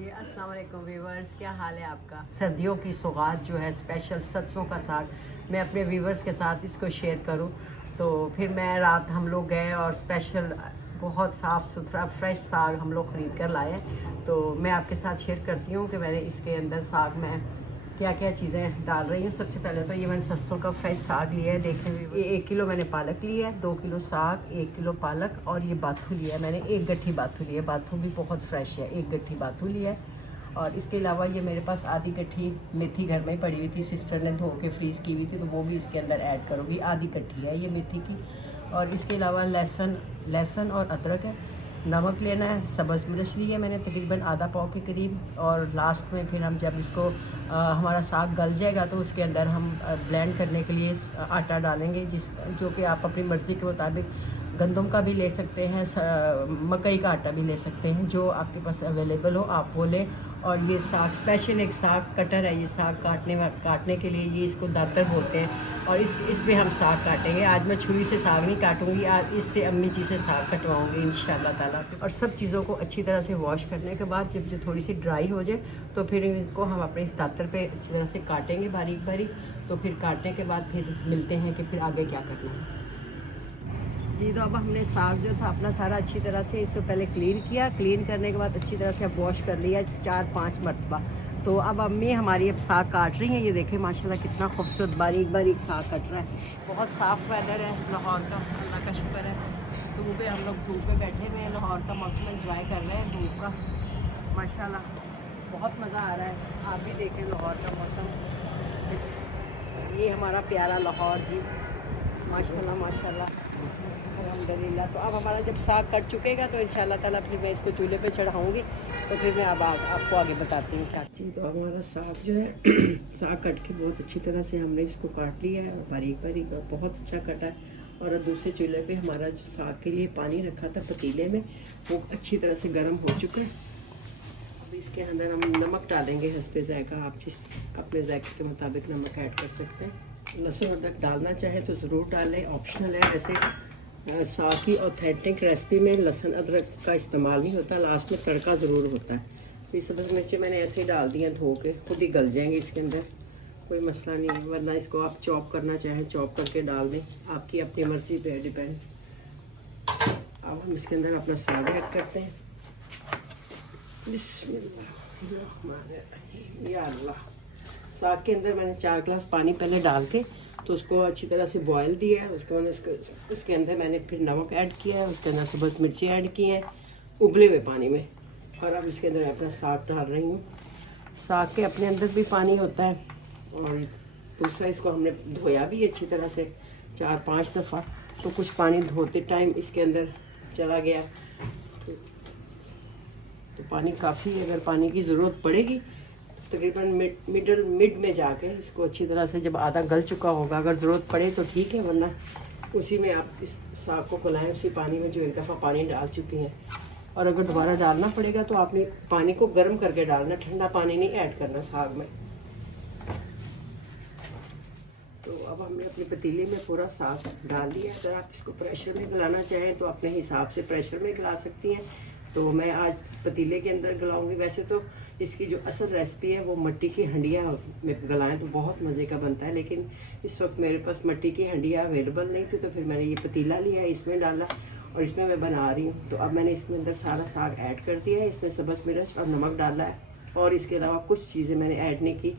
जी अस्सलाम वालेकुम व्यूवर्स, क्या हाल है आपका। सर्दियों की सौगात जो है स्पेशल सरसों का साग, मैं अपने व्यूवर्स के साथ इसको शेयर करूं। तो फिर मैं रात हम लोग गए और स्पेशल बहुत साफ़ सुथरा फ्रेश साग हम लोग ख़रीद कर लाए। तो मैं आपके साथ शेयर करती हूँ कि मैंने इसके अंदर साग में क्या क्या चीज़ें डाल रही हूँ। सबसे पहले तो ये मैंने सरसों का फ्रेश साग लिया है, देखने में ये 1 किलो मैंने पालक लिया है, 2 किलो साग, 1 किलो पालक और ये बाथू लिया है मैंने, 1 गट्ठी बाथू लिया है। बाथू भी बहुत फ्रेश है, 1 गट्ठी बाथू लिया है। और इसके अलावा ये मेरे पास आधी गट्ठी मेथी घर में ही पड़ी हुई थी, सिस्टर ने धो के फ्रीज़ की हुई थी, तो वो भी इसके अंदर ऐड करूँगी। आधी गट्ठी है ये मेथी की। और इसके अलावा लहसुन और अदरक है। नमक लेना है, सब्ज़ मिर्च ली है मैंने तकरीबन आधा पाव के करीब। और लास्ट में फिर हम जब इसको हमारा साग गल जाएगा तो उसके अंदर हम ब्लेंड करने के लिए आटा डालेंगे, जो कि आप अपनी मर्ज़ी के मुताबिक गंदम का भी ले सकते हैं, मकई का आटा भी ले सकते हैं, जो आपके पास अवेलेबल हो आप वो लें। और ये साग स्पेशल एक साग कटर है, ये साग काटने के लिए ये इसको दातर बोलते हैं। और इस पे हम साग काटेंगे। आज मैं छुरी से साग नहीं काटूंगी, आज इससे अम्मी जी से साग कटवाऊंगी इंशाल्लाह ताला। और सब चीज़ों को अच्छी तरह से वॉश करने के बाद जब जो थोड़ी सी ड्राई हो जाए तो फिर इसको हम अपने इस दातर पे अच्छी तरह से काटेंगे बारीक बारीक। तो फिर काटने के बाद फिर मिलते हैं कि फिर आगे क्या करना है। जी तो अब हमने साग जो था अपना सारा अच्छी तरह से इसको पहले क्लीन किया, क्लीन करने के बाद अच्छी तरह से वॉश कर लिया 4-5 मरतबा। तो अब अम्मी हमारी अब साग काट रही हैं। ये देखें माशाल्लाह कितना खूबसूरत बारीक बारीक साग कट रहा है। बहुत साफ़ वेदर है लाहौर का, अल्लाह का शुक्र है। धूप पे हम लोग धूप पे बैठे हुए हैं, लाहौर का मौसम एंजॉय कर रहे हैं धूप का। माशाल्लाह बहुत मज़ा आ रहा है। आप भी देखें लाहौर का मौसम, ये हमारा प्यारा लाहौर जी, माशाल्लाह माशाल्लाह अल्हम्दुलिल्लाह। तो अब हमारा जब साग कट चुकेगा तो इंशाल्लाह ताला फिर मैं इसको चूल्हे पे चढ़ाऊँगी। तो फिर मैं अब आपको आगे बताती हूँ काट। जी तो अब हमारा साग जो है साग कट के बहुत अच्छी तरह से हमने इसको काट लिया है, बारीक बारीक, और बहुत अच्छा कटा है। और अब दूसरे चूल्हे पे हमारा जो साग के लिए पानी रखा था पतीले में, वो अच्छी तरह से गर्म हो चुका है। अब इसके अंदर हम नमक डालेंगे हस्बे ज़ायका, आप जिस अपने ज़ायके के मुताबिक नमक ऐड कर सकते हैं। लहसुन अदरक डालना चाहें तो ज़रूर डालें, ऑप्शनल है। वैसे साग की ऑथेंटिक रेसिपी में लहसुन अदरक का इस्तेमाल नहीं होता, लास्ट में तड़का ज़रूर होता है। तो ये सब्ज़ मिर्चें मैंने ऐसे ही डाल दी हैं धो के, खुद ही गल जाएंगे इसके अंदर, कोई मसला नहीं है। वरना इसको आप चॉप करना चाहें चॉप करके डाल दें, आपकी अपनी मर्ज़ी पे डिपेंड। अब हम इसके अंदर अपना साग ऐड करते हैं। बिस्मिल्लाह या अल्लाह। साग के अंदर मैंने 4 गिलास पानी पहले डाल के तो उसको अच्छी तरह से बॉयल दिया है। उसके बाद उसके अंदर मैंने फिर नमक ऐड किया है, उसके अंदर सब्ज़ मिर्ची ऐड की हैं उबले हुए पानी में। और अब इसके अंदर अपना साग डाल रही हूँ। साग के अपने अंदर भी पानी होता है, और दूसरा इसको हमने धोया भी अच्छी तरह से 4-5 दफ़ा, तो कुछ पानी धोते टाइम इसके अंदर चला गया। तो पानी काफ़ी, अगर पानी की ज़रूरत पड़ेगी तकरीबन मिड में जाके इसको अच्छी तरह से, जब आधा गल चुका होगा, अगर ज़रूरत पड़े तो ठीक है, वरना उसी में आप इस साग को गलाएं, उसी पानी में जो एक दफ़ा पानी डाल चुकी हैं। और अगर दोबारा डालना पड़ेगा तो आपने पानी को गर्म करके डालना, ठंडा पानी नहीं ऐड करना साग में। तो अब हमने अपने पतीले में पूरा साग डाल दिया। अगर आप इसको प्रेशर में गलाना चाहें तो अपने हिसाब से प्रेशर में गला सकती हैं, तो मैं आज पतीले के अंदर गलाऊंगी। वैसे तो इसकी जो असल रेसिपी है वो मट्टी की हंडिया में गलाएं तो बहुत मज़े का बनता है, लेकिन इस वक्त मेरे पास मट्टी की हंडिया अवेलेबल नहीं थी, तो फिर मैंने ये पतीला लिया, इसमें डाला और इसमें मैं बना रही हूँ। तो अब मैंने इसमें अंदर सारा साग ऐड कर दिया है, इसमें सब्ज़ मिर्च और नमक डाला है, और इसके अलावा कुछ चीज़ें मैंने ऐड नहीं की।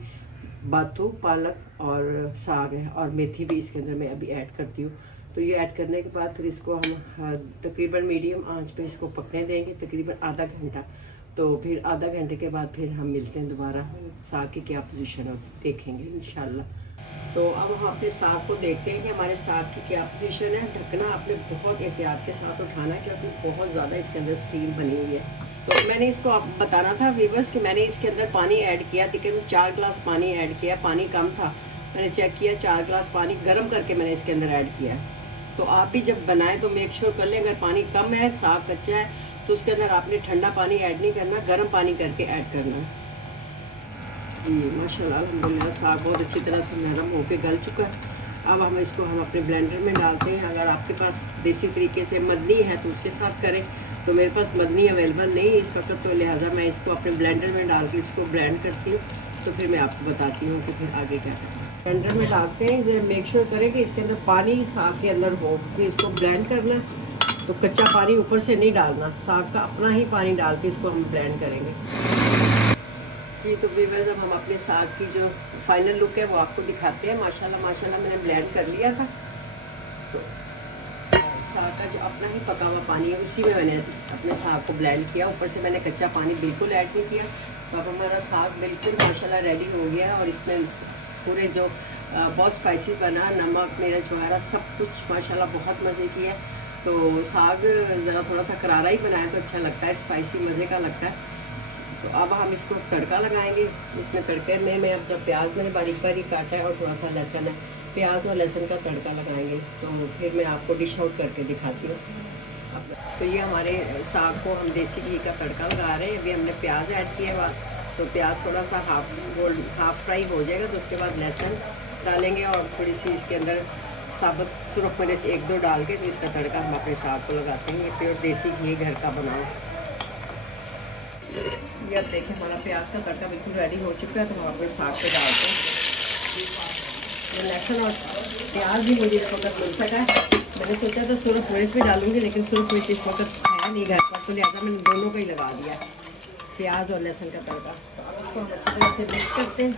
बाथू, पालक और साग है, और मेथी भी इसके अंदर मैं अभी ऐड करती हूँ। तो ये ऐड करने के बाद फिर इसको हम तकरीबन मीडियम आंच पे इसको पकने देंगे तकरीबन आधा घंटा। तो फिर आधा घंटे के बाद फिर हम मिलते हैं दोबारा, साग की क्या पोजीशन है देखेंगे इंशाल्लाह। तो अब हम अपने साग को देखते हैं कि हमारे साग की क्या पोजीशन है। ढकना आपने बहुत एहतियात के साथ उठाना है, क्योंकि बहुत ज़्यादा इसके अंदर स्टीम बनी हुई है। तो मैंने इसको आप बताना था व्यूअर्स कि मैंने इसके अंदर पानी ऐड किया, तकरीबन 4 गिलास पानी ऐड किया। पानी कम था, मैंने चेक किया, 4 गिलास पानी गर्म करके मैंने इसके अंदर ऐड किया है। तो आप भी जब बनाएं तो मेक श्योर कर लें, अगर पानी कम है, साग कच्चा है, तो उसके अंदर आपने ठंडा पानी ऐड नहीं करना, गर्म पानी करके ऐड करना है। जी माशाल्लाह अल्हम्दुलिल्लाह साग बहुत अच्छी तरह से नरम होकर गल चुका है। अब हम अपने ब्लेंडर में डालते हैं। अगर आपके पास देसी तरीके से मदनी है तो उसके साथ करें, तो मेरे पास मदनी अवेलेबल नहीं है इस वक्त, तो लिहाजा मैं इसको अपने ब्लेंडर में डाल के इसको ब्लेंड करती हूँ। तो फिर मैं आपको बताती हूँ कि फिर आगे क्या करना है। ब्लेंडर में डालते हैं, इसे मेक श्योर करें कि इसके अंदर पानी साग के अंदर हो, कि इसको ब्लेंड करना। तो कच्चा पानी ऊपर से नहीं डालना, साग का अपना ही पानी डाल के इसको हम ब्लेंड करेंगे। जी तो व्यूअर्स, अब हम अपने साग की जो फाइनल लुक है वो आपको दिखाते हैं। माशाल्लाह माशाल्लाह मैंने ब्लेंड कर लिया था। तो साग का जो अपना ही पका हुआ पानी है उसी में मैंने अपने साग को ब्लेंड किया, ऊपर से मैंने कच्चा पानी बिल्कुल ऐड नहीं किया। तो अब हमारा साग बिल्कुल माशाल्लाह रेडी हो गया है। और इसमें पूरे जो बहुत स्पाइसी बना, नमक मिर्च वगैरह सब कुछ माशाल्लाह बहुत मज़े की है। तो साग ज़रा थोड़ा सा करारा ही बनाया तो अच्छा लगता है, स्पाइसी मज़े का लगता है। तो अब हम इसको तड़का लगाएंगे। इसमें तड़के में मैं अपना प्याज मैंने बारीक बारीक काटा है और थोड़ा सा लहसुन है, प्याज और लहसुन का तड़का लगाएंगे। तो फिर मैं आपको डिश आउट करके दिखाती हूँ। अब तो ये हमारे साग को हम देसी घी का तड़का लगा रहे हैं। अभी हमने प्याज ऐड किया है, तो प्याज थोड़ा सा हाफ फ्राई हो जाएगा तो उसके बाद लहसुन डालेंगे और थोड़ी सी इसके अंदर साबुत सुरख मिर्च 1-2 डाल के तो इसका तड़का हम अपने साग को लगाते हैं। ये प्योर देसी घी घर का बनाओ। ये अब देखिए हमारा प्याज का तड़का बिल्कुल रेडी हो चुका है। तो हम अपने साग पे डालते हैं। ये लहसुन और प्याज भी मुझे इस वक्त मिल सका है। मैंने सोचा था सुरख मिर्च भी डालूंगी, लेकिन सुरख मिर्च इस वक्त है नहीं घर पर, तो लिहाजा मैंने दोनों को ही लगा दिया, प्याज और लहसुन का तड़का। तो अब इसको हम अच्छी तरह से मिक्स करते हैं।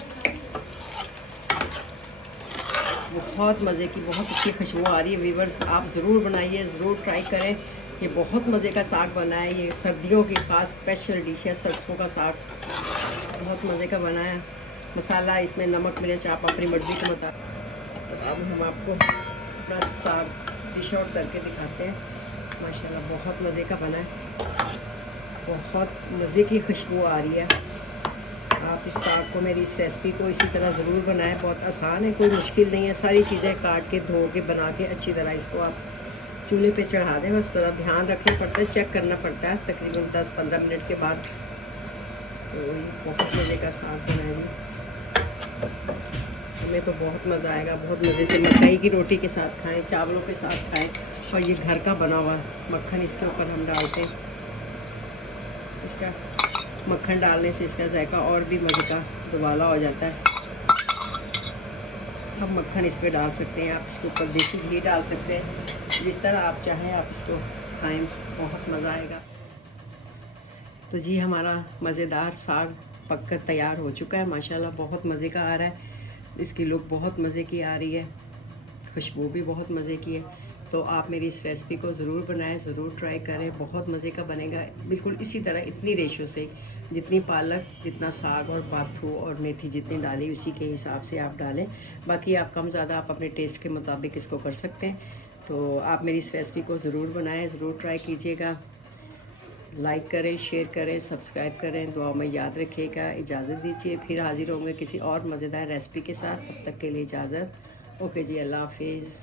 बहुत मज़े की बहुत अच्छी खुशबू आ रही है। व्यूअर्स आप ज़रूर बनाइए, ज़रूर ट्राई करें। ये बहुत मज़े का साग बना है। ये सर्दियों की ख़ास स्पेशल डिश है, सरसों का साग बहुत मज़े का बना है। मसाला इसमें नमक मिर्च आप अपनी मर्ज़ी के मुताबिक। तो अब हम आपको अपना साग डिश आउट करके दिखाते हैं। माशाल्लाह बहुत मज़े का बना है, बहुत मज़े की खुशबू आ रही है। आप इस साग को, मेरी इस रेसिपी को इसी तरह ज़रूर बनाएं। बहुत आसान है, कोई मुश्किल नहीं है। सारी चीज़ें काट के धो के बना के अच्छी तरह इसको आप चूल्हे पे चढ़ा दें। बस थोड़ा ध्यान रखना पड़ता है, चेक करना पड़ता है तकरीबन 10-15 मिनट के बाद। तो ये बहुत मज़े का साग बनाएंगे, हमें तो बहुत मज़ा आएगा। बहुत मज़े से मकई की रोटी के साथ खाएं, चावलों के साथ खाएं। और ये घर का बना हुआ मक्खन इसके ऊपर हम डालते हैं। इसका मक्खन डालने से इसका जायका और भी मज़े का दुबाला हो जाता है। हम मक्खन इस पर डाल सकते हैं, आप इसके ऊपर देसी घी डाल सकते हैं, जिस तरह आप चाहें आप इसको खाएं, बहुत मज़ा आएगा। तो जी हमारा मज़ेदार साग पक कर तैयार हो चुका है। माशाल्लाह बहुत मज़े का आ रहा है। इसकी लुक बहुत मज़े की आ रही है, खुशबू भी बहुत मज़े की है। तो आप मेरी इस रेसिपी को ज़रूर बनाएं, ज़रूर ट्राई करें, बहुत मज़े का बनेगा। बिल्कुल इसी तरह इतनी रेशो से, जितनी पालक जितना साग और बाथू और मेथी जितनी डाली उसी के हिसाब से आप डालें। बाकी आप कम ज़्यादा आप अपने टेस्ट के मुताबिक इसको कर सकते हैं। तो आप मेरी इस रेसिपी को ज़रूर बनाएं, ज़रूर ट्राई कीजिएगा। लाइक करें, शेयर करें, सब्सक्राइब करें, दुआ में याद रखिएगा। इजाज़त दीजिए, फिर हाज़िर होंगे किसी और मज़ेदार रेसिपी के साथ। तब तक के लिए इजाज़त। ओके जी, अल्लाह हाफिज़।